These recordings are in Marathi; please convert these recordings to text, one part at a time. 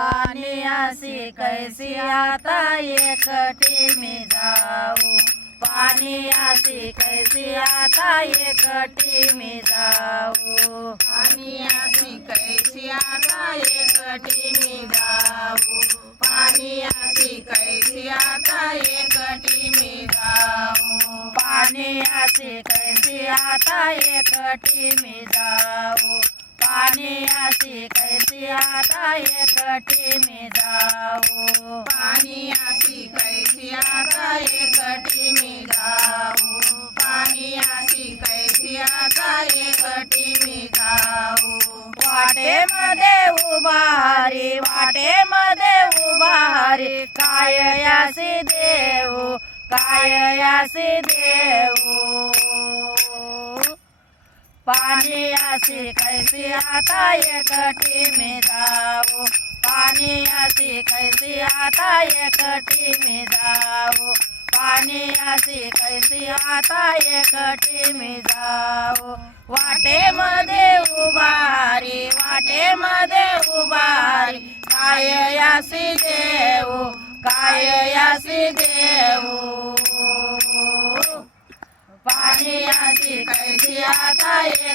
पाणी अशी कैसी आता एकटी मी जाऊ. पाणी अशी कैसी आता एकटी मी जाऊ. पाणी अशी कैसी आता एकटी मी जाऊ. पाणी अशी कैसी आता एकटी मी जाऊ. पाणी अशी कैसी आता एकटी मी जाऊ. पाणी अशी कैसी आता एकटी मी जाऊ पाणी अशी कैसी आता एकटी मी जाऊ पाणी अशी कैसी आता एकटी मी जाऊ वाटेमध्ये उभा हरी वाटेमध्ये उभा हरी काय यासी देऊ काय यासी देऊ पाणी अशी कैसी आता एकटी मी जाऊ पाणी अशी कैसी आता एकटी मी जाऊ पाणी अशी कैसी आता एकटी मी जाऊ वाटेमध्ये उभारी वाटेमध्ये उभारी. काय यासी देऊ काय यासी देऊ?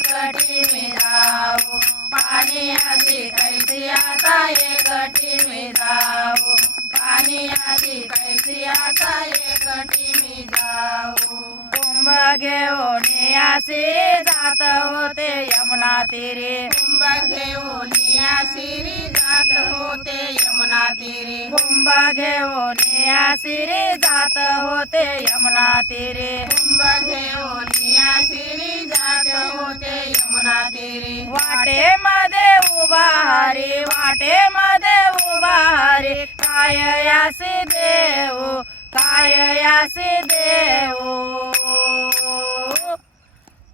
एकटी मी जाऊ पाणी अशी कैसी आता एकटी मी जाऊ पाणी अशी कैसी आता एकटी मी जाऊ कुंभ घेऊन अशी जात होते यमुना तीरे कुंभ घेऊन सिरी जात होते यमुना तीरे कुंभ घेऊन अशी जात होते यमुना तीरे। कुंभ घेऊन या सिरी जात होते यमुना तीरे। वाटेमध्ये उभा हरी वाटेमध्ये उभा हरी काय यासी देऊ काय यासी देऊ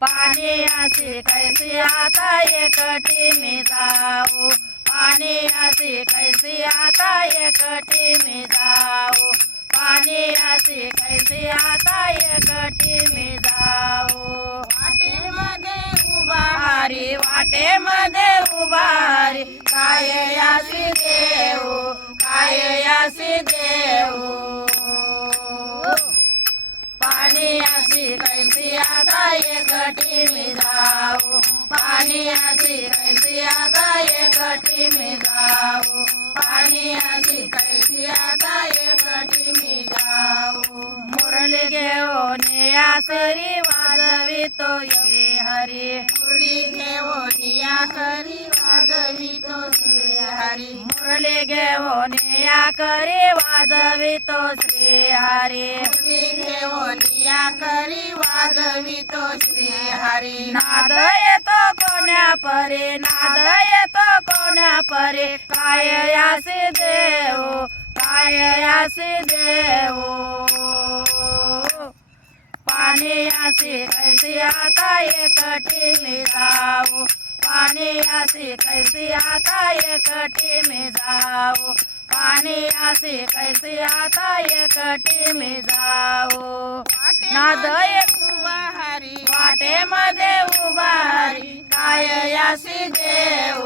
पाणी अशी कैसी आता एकटी मी जाऊ। पाणी अशी कैसी आता एकटी मी जाऊ। पाणी अशी कैसी आता एकटी मी जाऊ वाटेमध्ये उभा हरी वाटेमध्ये उभारी काय यासी देऊ काय यासी देऊ पाणी अशी कैसी आता एकटी मी जाऊ पाणी अशी कैसी आता एकटी मी जाऊ यासरी वाजवितो ये हरी. मुरली घेऊन या हरी वाजवितो श्री हरी. मुरली घेऊन या करी वाजवितो श्री हरी. मुरली घेऊन या करी वाजवितो श्री हरी. नाद येतो कोण्या परी नाद येतो कोण्या परी. काय यासी देऊ काय यासी देऊ. से कैसे आता ये कटी में जाओ? पानी से कैसे आता ये कटी में जाओ? पानी से कैसे आता ये कटी में जाओ ना दे उभारी वाटे मध्ये उबारी काय यासी देव?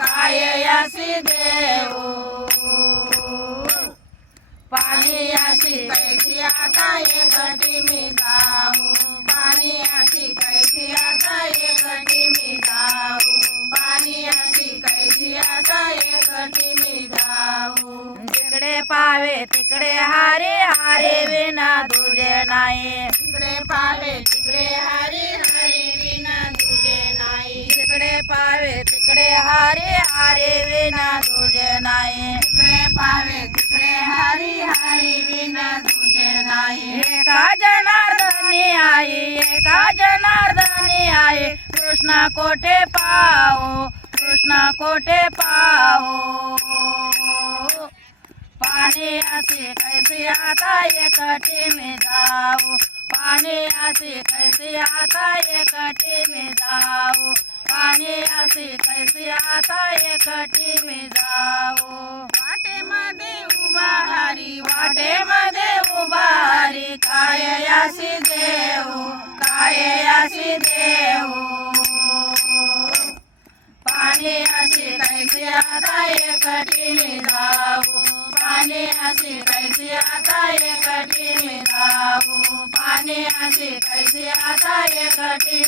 काय यासी देव? पानी आसी कैसी आता ये कटी में जाओ? पाणी अशी कैसी आता एकटी मी जाऊ पाणी अशी आता एकटी मी जाऊ जिकडे पावे तिकडे हारे हारे विना तुझे नाही. तिकडे पावे तिकडे हरी हरी विना तुझे नाही. जिकडे पावे तिकडे हारे हारे विना तुझे नाही. तिकडे पावे तिकडे हरी हरी विना तुझे नाही. एका जनार्दनी आई एका जनार्दनी आहे. कृष्णा कोठे पाहू? कृष्णा कोठे पाहू? पाणी असे कैसे आता एकटी मी जाऊ पाणी असे कैसे आता एकटी मी जाऊ पाणी अशी कैसे आता एकटी मी जाऊ वाटेमध्ये उभा हरी वाटेमध्ये मध्ये देऊ आता एक जाऊ पाणी असे कैसे आता एकटी मी जाऊ पाणी असे कैसे आता एकटी